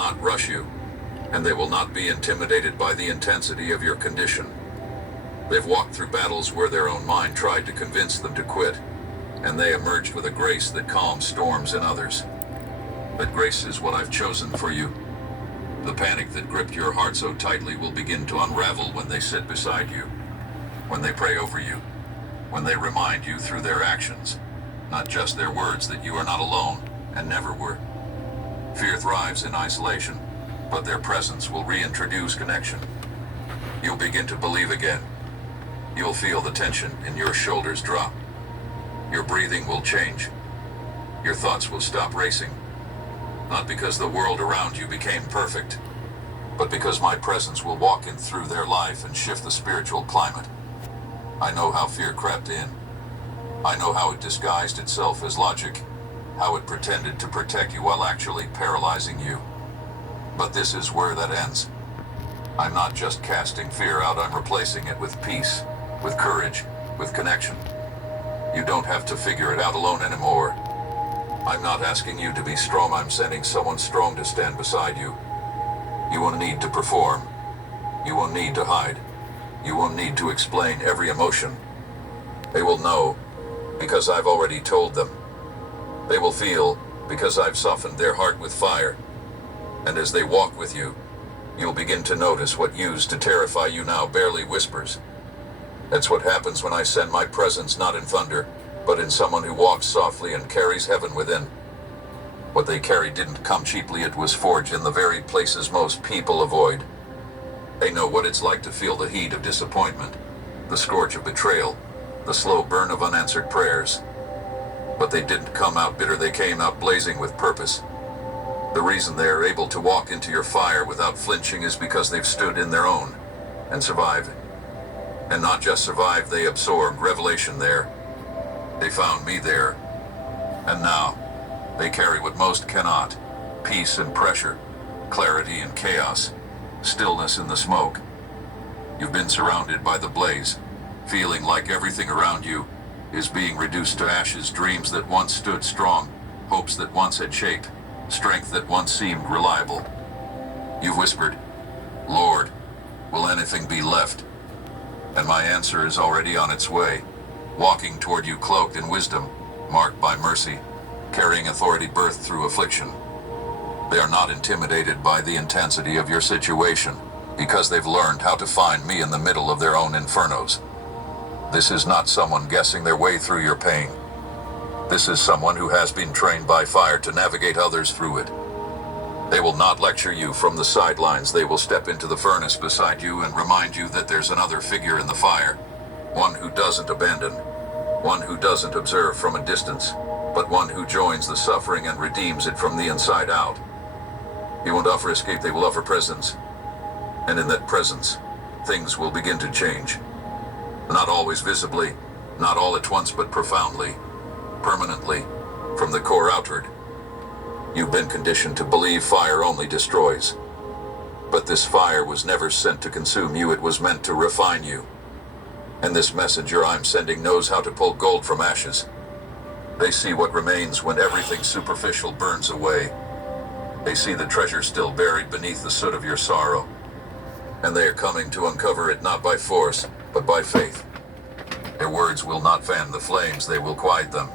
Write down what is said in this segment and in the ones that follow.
not rush you, and they will not be intimidated by the intensity of your condition. They've walked through battles where their own mind tried to convince them to quit, and they emerged with a grace that calms storms in others. That grace is what I've chosen for you. The panic that gripped your heart so tightly will begin to unravel when they sit beside you, when they pray over you, when they remind you through their actions, not just their words, that you are not alone and never were. Fear thrives in isolation, but their presence will reintroduce connection. You'll begin to believe again. You'll feel the tension in your shoulders drop. Your breathing will change. Your thoughts will stop racing. Not because the world around you became perfect, but because my presence will walk in through their life and shift the spiritual climate. I know how fear crept in. I know how it disguised itself as logic, how it pretended to protect you while actually paralyzing you. But this is where that ends. I'm not just casting fear out, I'm replacing it with peace, with courage, with connection. You don't have to figure it out alone anymore. I'm not asking you to be strong, I'm sending someone strong to stand beside you. You won't need to perform. You won't need to hide. You won't need to explain every emotion. They will know, because I've already told them. They will feel, because I've softened their heart with fire. And as they walk with you, you'll begin to notice what used to terrify you now barely whispers. That's what happens when I send my presence not in thunder, but in someone who walks softly and carries heaven within. What they carry didn't come cheaply, it was forged in the very places most people avoid. They know what it's like to feel the heat of disappointment, the scorch of betrayal, the slow burn of unanswered prayers. But they didn't come out bitter, they came out blazing with purpose. The reason they are able to walk into your fire without flinching is because they've stood in their own and survived. And not just survived, they absorbed revelation there. They found me there. And now, they carry what most cannot: peace and pressure, clarity and chaos, stillness in the smoke. You've been surrounded by the blaze, feeling like everything around you is being reduced to ashes. Dreams that once stood strong, hopes that once had shaped, strength that once seemed reliable. You've whispered, "Lord, will anything be left?" And my answer is already on its way, walking toward you cloaked in wisdom, marked by mercy, carrying authority birthed through affliction. They are not intimidated by the intensity of your situation, because they've learned how to find me in the middle of their own infernos. This is not someone guessing their way through your pain. This is someone who has been trained by fire to navigate others through it. They will not lecture you from the sidelines. They will step into the furnace beside you and remind you that there's another figure in the fire. One who doesn't abandon. One who doesn't observe from a distance, but one who joins the suffering and redeems it from the inside out. They won't offer escape, they will offer presence. And in that presence, things will begin to change. Not always visibly, not all at once, but profoundly, permanently, from the core outward. You've been conditioned to believe fire only destroys. But this fire was never sent to consume you, it was meant to refine you. And this messenger I'm sending knows how to pull gold from ashes. They see what remains when everything superficial burns away. They see the treasure still buried beneath the soot of your sorrow. And they are coming to uncover it not by force, but by faith. Their words will not fan the flames, they will quiet them.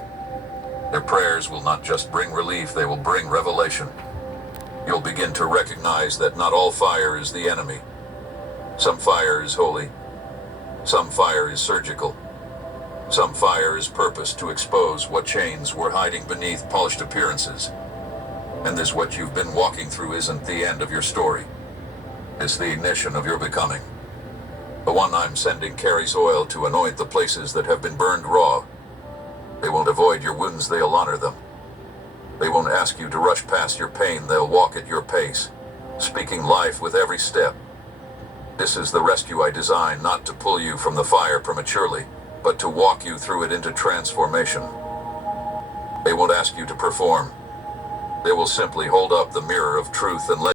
Their prayers will not just bring relief, they will bring revelation. You'll begin to recognize that not all fire is the enemy. Some fire is holy. Some fire is surgical. Some fire is purposed to expose what chains were hiding beneath polished appearances. And this what you've been walking through isn't the end of your story. It's the ignition of your becoming. The one I'm sending carries oil to anoint the places that have been burned raw. They won't avoid your wounds, they'll honor them. They won't ask you to rush past your pain, they'll walk at your pace, speaking life with every step. This is the rescue I designed, not to pull you from the fire prematurely, but to walk you through it into transformation. They won't ask you to perform. They will simply hold up the mirror of truth and let